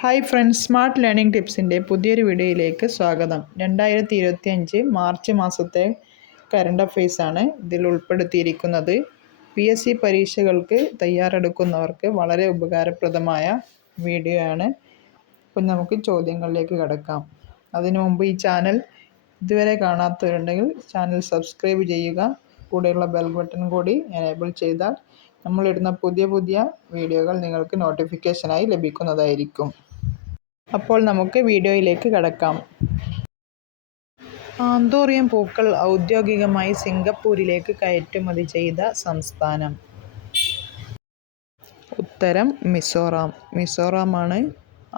Hi friends, smart learning ടിപ്സിൻ്റെ പുതിയൊരു വീഡിയോയിലേക്ക് സ്വാഗതം. 2025 മാർച്ച് മാസത്തെ കറണ്ട് അഫയേഴ്സാണ് ഇതിൽ ഉൾപ്പെടുത്തിയിരിക്കുന്നത്. PSC പരീക്ഷകൾക്ക് തയ്യാറെടുക്കുന്നവർക്ക് വളരെ ഉപകാരപ്രദമായ വീഡിയോ ആണ്. അപ്പം നമുക്ക് ചോദ്യങ്ങളിലേക്ക് കടക്കാം. അതിനു മുമ്പ് ഈ ചാനൽ ഇതുവരെ കാണാത്തവരുണ്ടെങ്കിൽ ചാനൽ സബ്സ്ക്രൈബ് ചെയ്യുക. കൂടെയുള്ള ബെൽ ബട്ടൺ കൂടി എനേബിൾ ചെയ്താൽ നമ്മളിടുന്ന പുതിയ വീഡിയോകൾ നിങ്ങൾക്ക് നോട്ടിഫിക്കേഷനായി ലഭിക്കുന്നതായിരിക്കും. അപ്പോൾ നമുക്ക് വീഡിയോയിലേക്ക് കടക്കാം. ആന്തോറിയം പൂക്കൾ ഔദ്യോഗികമായി സിംഗപ്പൂരിലേക്ക് കയറ്റുമതി ചെയ്ത സംസ്ഥാനം? ഉത്തരം മിസോറാം. മിസോറാമാണ്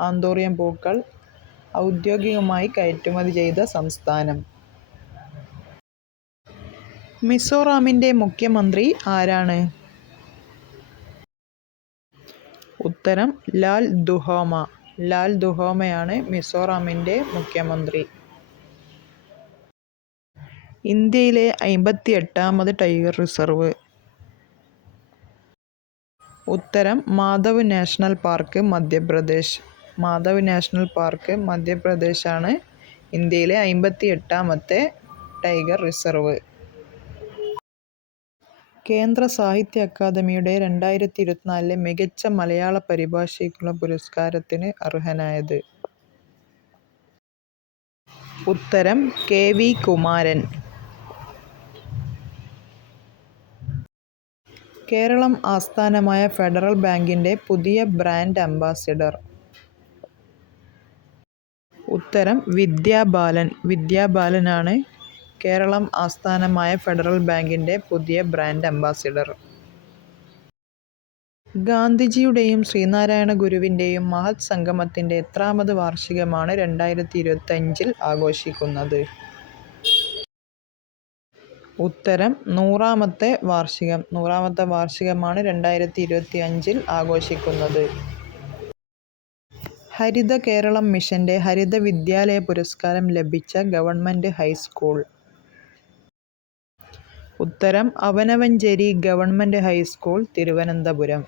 ആന്തോറിയം പൂക്കൾ ഔദ്യോഗികമായി കയറ്റുമതി ചെയ്ത സംസ്ഥാനം. മിസോറാമിൻ്റെ മുഖ്യമന്ത്രി ആരാണ്? ഉത്തരം ലാൽ ദുഹോമ. ലാൽ ദുഹോമയാണ് മിസോറാമിൻ്റെ മുഖ്യമന്ത്രി. ഇന്ത്യയിലെ 58ാമത് ടൈഗർ റിസർവ്? ഉത്തരം Madhav national park, Madhya Pradesh. Madhav national park മധ്യപ്രദേശാണ് ഇന്ത്യയിലെ 58ാമത്തെ ടൈഗർ റിസർവ്. കേന്ദ്ര സാഹിത്യ അക്കാദമിയുടെ 2024 മികച്ച മലയാള പരിഭാഷയ്ക്കുള്ള പുരസ്കാരത്തിന് അർഹനായത്? ഉത്തരം KV കുമാരൻ. കേരളം ആസ്ഥാനമായ ഫെഡറൽ ബാങ്കിൻ്റെ പുതിയ ബ്രാൻഡ് അംബാസിഡർ? ഉത്തരം വിദ്യാബാലൻ. വിദ്യാബാലനാണ് കേരളം ആസ്ഥാനമായ ഫെഡറൽ ബാങ്കിൻ്റെ പുതിയ ബ്രാൻഡ് അംബാസിഡർ. ഗാന്ധിജിയുടെയും ശ്രീനാരായണ ഗുരുവിൻ്റെയും മഹത് സംഗമത്തിൻ്റെ എത്രാമത് വാർഷികമാണ് 2025 ആഘോഷിക്കുന്നത്? ഉത്തരം 100ാമത്തെ വാർഷികം. 100ാമത്തെ വാർഷികമാണ് 2025 ആഘോഷിക്കുന്നത്. ഹരിത കേരളം മിഷൻ്റെ ഹരിത വിദ്യാലയ പുരസ്കാരം ലഭിച്ച ഗവൺമെൻറ് ഹൈസ്കൂൾ? ഉത്തരം അവനവഞ്ചേരി ഗവൺമെൻറ് ഹൈസ്കൂൾ, തിരുവനന്തപുരം.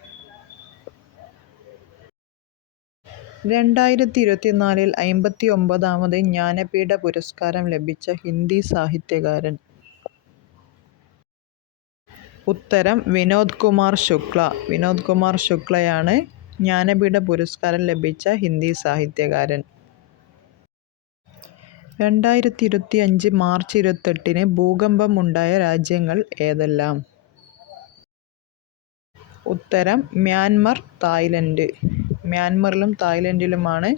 2024 59ാമത് ജ്ഞാനപീഠ പുരസ്കാരം ലഭിച്ച ഹിന്ദി സാഹിത്യകാരൻ? ഉത്തരം വിനോദ് കുമാർ ശുക്ല. വിനോദ് കുമാർ ശുക്ലയാണ് ജ്ഞാനപീഠ പുരസ്കാരം ലഭിച്ച ഹിന്ദി സാഹിത്യകാരൻ. 2025 മാർച്ച് 28 ഭൂകമ്പം ഉണ്ടായ രാജ്യങ്ങൾ ഏതെല്ലാം? ഉത്തരം മ്യാൻമർ, തായ്ലൻഡ്. മ്യാൻമറിലും തായ്ലൻഡിലുമാണ്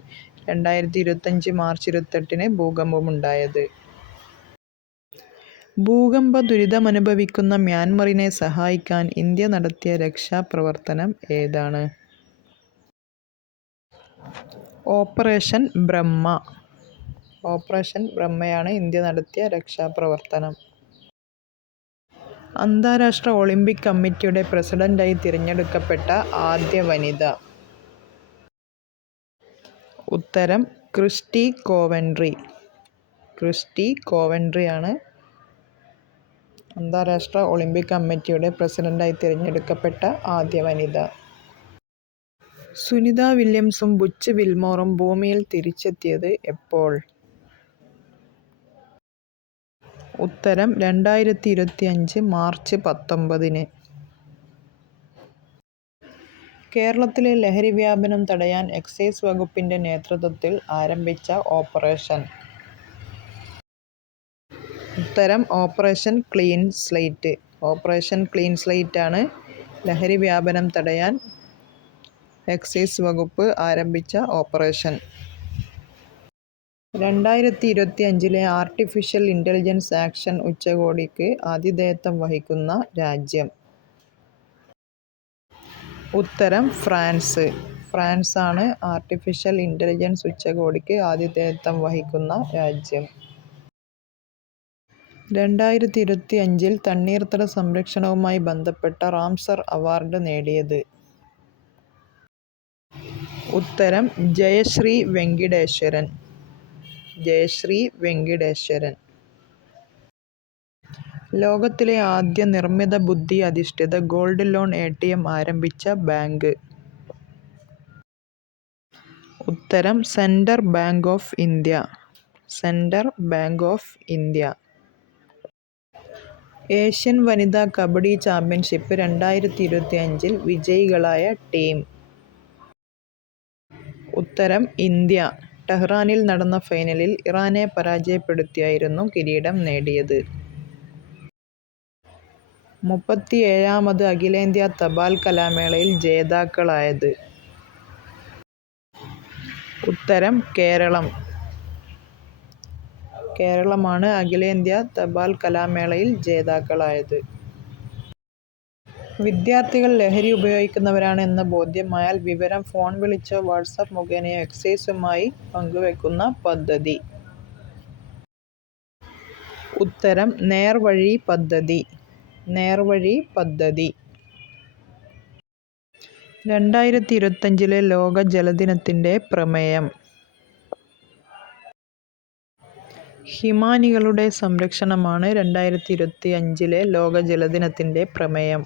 2025 മാർച്ച് 28 ഭൂകമ്പമുണ്ടായത്. ഭൂകമ്പ ദുരിതമനുഭവിക്കുന്ന മ്യാൻമറിനെ സഹായിക്കാൻ ഇന്ത്യ നടത്തിയ രക്ഷാപ്രവർത്തനം ഏതാണ്? ഓപ്പറേഷൻ ബ്രഹ്മ. ഓപ്പറേഷൻ ബ്രഹ്മയാണ് ഇന്ത്യ നടത്തിയ രക്ഷാപ്രവർത്തനം. അന്താരാഷ്ട്ര ഒളിമ്പിക് കമ്മിറ്റിയുടെ പ്രസിഡന്റായി തിരഞ്ഞെടുക്കപ്പെട്ട ആദ്യ വനിത? ഉത്തരം ക്രിസ്റ്റി കോവൻട്രി. ക്രിസ്റ്റി കോവൻട്രിയാണ് അന്താരാഷ്ട്ര ഒളിമ്പിക് കമ്മിറ്റിയുടെ പ്രസിഡന്റായി തിരഞ്ഞെടുക്കപ്പെട്ട ആദ്യ വനിത. സുനിത വില്യംസും ബുച്ച് വിൽമോറും ഭൂമിയിൽ തിരിച്ചെത്തിയത് എപ്പോൾ? ഉത്തരം 2025 മാർച്ച് 19. കേരളത്തിലെ ലഹരി വ്യാപനം തടയാൻ എക്സൈസ് വകുപ്പിൻ്റെ നേതൃത്വത്തിൽ ആരംഭിച്ച ഓപ്പറേഷൻ? ഉത്തരം operation clean slate. Operation clean slate ആണ് ലഹരി വ്യാപനം തടയാൻ എക്സൈസ് വകുപ്പ് ആരംഭിച്ച ഓപ്പറേഷൻ. 2025 ആർട്ടിഫിഷ്യൽ ഇൻ്റലിജൻസ് ആക്ഷൻ ഉച്ചകോടിക്ക് ആതിഥേയത്വം വഹിക്കുന്ന രാജ്യം? ഉത്തരം ഫ്രാൻസ്. ഫ്രാൻസാണ് ആർട്ടിഫിഷ്യൽ ഇൻ്റലിജൻസ് ഉച്ചകോടിക്ക് ആതിഥേയത്വം വഹിക്കുന്ന രാജ്യം. 2025 തണ്ണീർത്തട സംരക്ഷണവുമായി ബന്ധപ്പെട്ട റാംസർ അവാർഡ് നേടിയത്? ഉത്തരം ജയശ്രീ വെങ്കിടേശ്വരൻ. ജയശ്രീ വെങ്കിടേശ്വരൻ. ലോകത്തിലെ ആദ്യ നിർമ്മിത ബുദ്ധി അധിഷ്ഠിത ഗോൾഡ് ലോൺ ATM ആരംഭിച്ച ബാങ്ക്? ഉത്തരം central bank of India. Central bank of India. Asian വനിതാ കബഡി ചാമ്പ്യൻഷിപ്പ് 2025 വിജയികളായ ടീം. ഉത്തരം ഇന്ത്യ. ടെഹ്റാനിൽ നടന്ന ഫൈനലിൽ ഇറാനെ പരാജയപ്പെടുത്തിയായിരുന്നു കിരീടം നേടിയത്. 37ാമത് അഖിലേന്ത്യാ തപാൽ കലാമേളയിൽ ജേതാക്കളായത്. ഉത്തരം കേരളം. കേരളമാണ് അഖിലേന്ത്യാ തപാൽ കലാമേളയിൽ ജേതാക്കളായത്. വിദ്യാർത്ഥികൾ ലഹരി ഉപയോഗിക്കുന്നവരാണ് എന്ന് ബോധ്യമായാൽ വിവരം ഫോൺ വിളിച്ചോ വാട്സാപ്പ് മുഖേനയോ എക്സൈസുമായി പങ്കുവെക്കുന്ന പദ്ധതി. ഉത്തരം നേർവഴി പദ്ധതി. നേർവഴി പദ്ധതി. 2025 ലോക ജലദിനത്തിന്റെ പ്രമേയം. ഹിമാനികളുടെ സംരക്ഷണമാണ് 2025 ലോക ജലദിനത്തിന്റെ പ്രമേയം.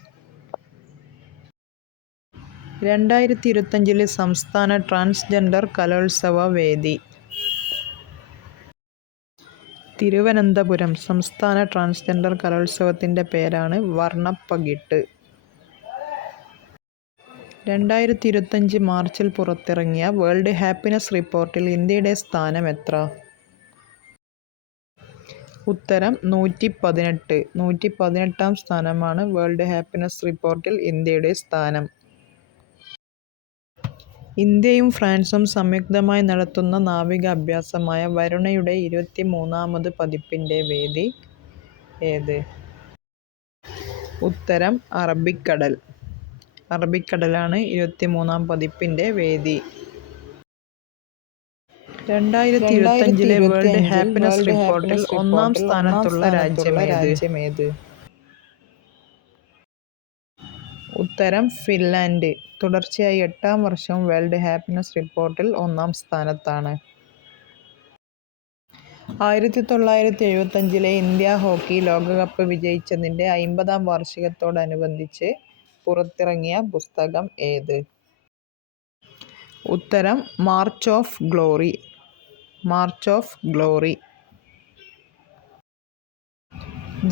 2025 സംസ്ഥാന ട്രാൻസ്ജെൻഡർ കലോത്സവ വേദി. തിരുവനന്തപുരം. സംസ്ഥാന ട്രാൻസ്ജെൻഡർ കലോത്സവത്തിന്റെ പേരാണ് വർണ്ണപ്പകിട്ട്. 2025 മാർച്ചിൽ പുറത്തിറങ്ങിയ വേൾഡ് ഹാപ്പിനെസ് റിപ്പോർട്ടിൽ ഇന്ത്യയുടെ സ്ഥാനം എത്ര? ഉത്തരം 118. 118ാം സ്ഥാനമാണ് വേൾഡ് ഹാപ്പിനെസ് റിപ്പോർട്ടിൽ ഇന്ത്യയുടെ സ്ഥാനം. ഇന്ത്യയും ഫ്രാൻസും സംയുക്തമായി നടത്തുന്ന നാവിക അഭ്യാസമായ വരുണയുടെ 23ാമത് പതിപ്പിന്റെ വേദി ഏത്? ഉത്തരം അറബിക്കടൽ. അറബിക്കടലാണ് 23ാം പതിപ്പിന്റെ വേദി. 2025 വേൾഡ് ഹാപ്പിനെസ് റിപ്പോർട്ടിൽ 1ാം സ്ഥാനത്തുള്ള രാജ്യമേത്? ഉത്തരം ഫിൻലാൻഡ്. തുടർച്ചയായി 8ാം വർഷവും വേൾഡ് ഹാപ്പിനെസ് റിപ്പോർട്ടിൽ 1ാം സ്ഥാനത്താണ്. 1975 ഇന്ത്യ ഹോക്കി ലോകകപ്പ് വിജയിച്ചതിന്റെ 50ാം വാർഷികത്തോടനുബന്ധിച്ച് പുറത്തിറങ്ങിയ പുസ്തകം ഏത്? ഉത്തരം March of Glory. March of Glory.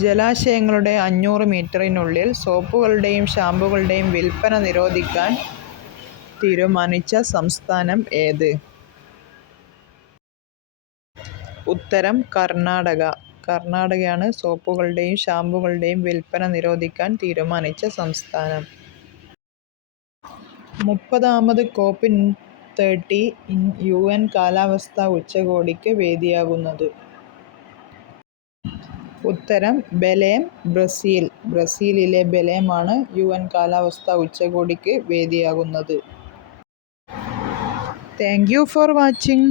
ജലാശയങ്ങളുടെ 500 മീറ്ററിനുള്ളിൽ സോപ്പുകളുടെയും ഷാമ്പുകളുടെയും വിൽപ്പന നിരോധിക്കാൻ തീരുമാനിച്ച സംസ്ഥാനം ഏത്? ഉത്തരം കർണാടക. കർണാടകയാണ് സോപ്പുകളുടെയും ഷാമ്പുകളുടെയും വിൽപ്പന നിരോധിക്കാൻ തീരുമാനിച്ച സംസ്ഥാനം. 30ാമത് COP30 UN കാലാവസ്ഥാ ഉച്ചകോടിക്ക് വേദിയാകുന്നത്? ഉത്തരം ബെലേം, ബ്രസീൽ. ബ്രസീലിലെ ബെലേമാണ് UN കാലാവസ്ഥാ ഉച്ചകോടിക്ക് വേദിയാകുന്നത്. Thank you for watching.